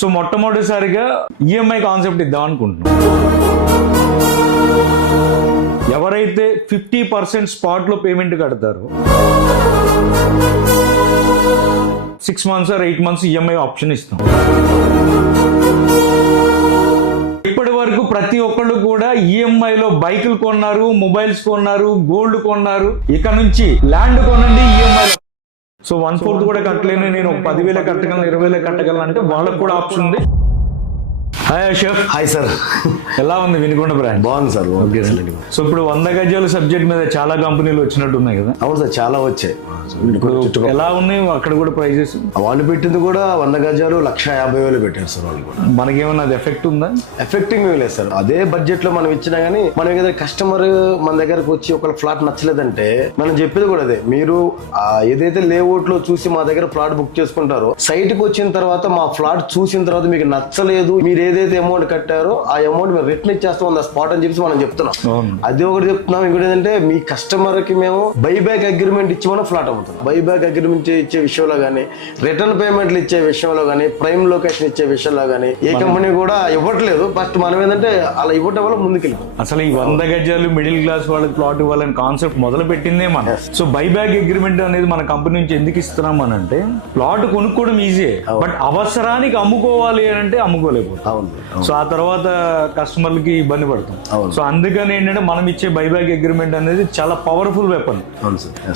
So మొట్టమొదటిసారిగా EMI concept ఇద్దాం అనుకుంటున్నాం. ఎవరైతే 50% స్పాట్ లో పేమెంట్ కడతారో 6 months or 8 months EMI option ఇస్తాం. ఇప్పటి వరకు ప్రతి ఒక్కళ్ళు కూడా ఈఎంఐలో బైకులు కొన్నారు, మొబైల్స్ కొన్నారు, గోల్డ్ కొన్నారు. ఇక నుంచి ల్యాండ్ కొనండి ఈఎంఐ. సో 1/4 కూడా కట్టలేను, నేను 10,000 కట్టగలను, 20,000 కట్టగలను అంటే వాళ్ళకు కూడా ఆప్షన్ ఉంది. హాయ్ అశోక్. హాయ్ సార్, ఎలా ఉంది వినుకొండ బ్రాండ్? బాగుంది సార్. సో ఇప్పుడు 100 గజాల సబ్జెక్ట్ మీద చాలా కంపెనీలు వచ్చినట్టు ఉన్నాయి కదా? అవును సార్, చాలా వచ్చాయి. ఎలా ఉన్నాయి అక్కడ కూడా ప్రైజెస్? వాళ్ళు పెట్టింది కూడా 100 గజాలు 150,000 పెట్టారు సార్. వాళ్ళు కూడా మనకేమన్నా అది ఎఫెక్ట్ ఉందా? ఎఫెక్టింగ్ లేదు సార్. అదే బడ్జెట్ లో మనం ఇచ్చినా గానీ మనం ఏదైనా కస్టమర్ మన దగ్గరకు వచ్చి ఒక ఫ్లాట్ నచ్చలేదంటే మనం చెప్పేది కూడా అదే, మీరు ఏదైతే లేఅవుట్ లో చూసి మా దగ్గర ఫ్లాట్ బుక్ చేసుకుంటారో సైట్ కి వచ్చిన తర్వాత మా ఫ్లాట్ చూసిన తర్వాత మీకు నచ్చలేదు, మీరు ఏదైతే అమౌంట్ కట్టారో ఆ అమౌంట్ మేము రిటర్న్ ఇచ్చేస్తాం ఆన్ ద స్పాట్ అని చెప్పి మనం చెప్తున్నాం. అది ఒకటి చెప్తున్నాం. ఇంకోటి ఏంటంటే మీ కస్టమర్ కి మేము బైబ్యాక్ అగ్రిమెంట్ ఇచ్చి మనం ఫ్లాట్ అమ్ముతున్నాం. బైబ్యాక్ అగ్రిమెంట్ ఇచ్చే విషయంలో కానీ, రిటర్న్ పేమెంట్లు ఇచ్చే విషయంలో కానీ, ప్రైమ్ లొకేషన్ ఇచ్చే విషయంలో కానీ ఏ కంపెనీ కూడా ఇవ్వట్లేదు. ఫస్ట్ మనం ఏంటంటే అలా ఇవ్వటం వల్ల ముందుకెళ్ళి అసలు ఈ 100 గజాలు మిడిల్ క్లాస్ వాళ్ళకి ప్లాట్ ఇవ్వాలని కాన్సెప్ట్ మొదలు పెట్టిందే మనం. సో బైబ్యాక్ అగ్రిమెంట్ అనేది మన కంపెనీ నుంచి ఎందుకు ఇస్తున్నాం అని అంటే, ప్లాట్ కొనుక్కోవడం ఈజీ, బట్ అవసరానికి అమ్ముకోవాలి అని అంటే అమ్ముకోలేకపోతాం. సో ఆ తర్వాత కస్టమర్లకి ఇబ్బంది పడతాం. సో అందుకని ఏంటంటే మనం ఇచ్చే బైబ్యాక్ అగ్రిమెంట్ అనేది చాలా పవర్ఫుల్ వెపన్.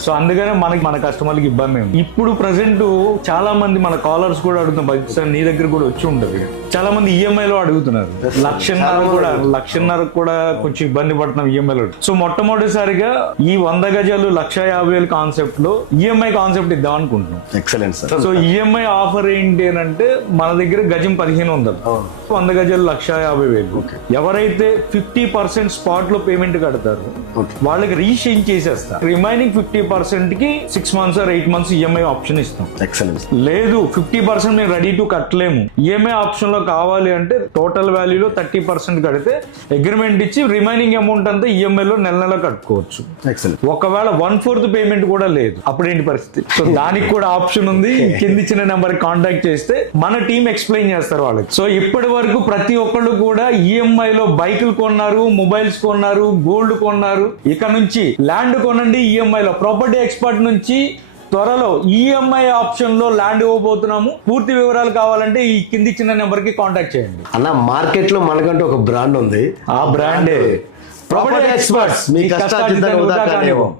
సో అందుకనే మన కస్టమర్లకి ఇబ్బంది ఉంది. ఇప్పుడు ప్రెసెంట్ చాలా మంది మన కాలర్స్ కూడా అడుగుతున్నారు, నీ దగ్గర కూడా వచ్చి ఉండదు, చాలా మంది ఈఎంఐ లో అడుగుతున్నారు. 1,00,000 కూడా కొంచెం ఇబ్బంది పడుతున్నాం ఈఎంఐ లో. సో మొట్టమొదటిసారిగా ఈ 100 గజాలు 150,000 కాన్సెప్ట్ లో ఈఎంఐ కాన్సెప్ట్ ఇద్దాం అనుకుంటున్నాం. Excellent sir. So EMI offer ఏంటి అని అంటే, మన దగ్గర గజం 1,500, 100 గజాలు 150,000. ఎవరైతే 50% స్పాట్ లో పేమెంట్ కడతారో వాళ్ళకి రీషేంజ్ చేసేస్తారు. రిమైనింగ్ 50% కి 6 months or 8 months EMI option ఇస్తాం. ఎక్సలెంట్. లేదు 50% మేము రెడీ టు కట్టలేము, ఈఎంఐ ఆప్షన్ లో కావాలి అంటే టోటల్ వాల్యూలో 30% కడితే అగ్రిమెంట్ ఇచ్చి రిమైనింగ్ అమౌంట్ అంతా ఈఎంఐ లో నెల కట్టుకోవచ్చు. ఎక్సలెంట్. ఒకవేళ 1/4 పేమెంట్ కూడా లేదు, అప్పుడేంటి పరిస్థితి? సో దానికి కూడా ఆప్షన్ ఉంది. కింద ఇచ్చిన నెంబర్ కాంటాక్ట్ చేస్తే మన టీం ఎక్స్ప్లెయిన్ చేస్తారు వాళ్ళకి. సో ఇప్పటి వరకు ప్రతి ఒక్కళ్ళు కూడా ఈఎంఐ లో బైకులు కొన్నారు, మొబైల్స్ కొన్నారు, గోల్డ్ కొన్నారు. ఇక నుంచి ల్యాండ్ కొనండి ఈఎంఐ లో. ప్రాపర్టీ ఎక్స్పర్ట్ నుంచి త్వరలో ఈఎంఐ ఆప్షన్ లో ల్యాండ్ ఇవ్వబోతున్నాము. పూర్తి వివరాలు కావాలంటే ఈ కింద ఇచ్చిన నెంబర్ కి కాంటాక్ట్ చేయండి. అన్న, మార్కెట్ లో మనకంటూ ఒక బ్రాండ్ ఉంది. ఆ బ్రాండే ప్రాపర్టీ ఎక్స్పర్ట్స్. మీ కష్టార్జితం వృధా కానివ్వం.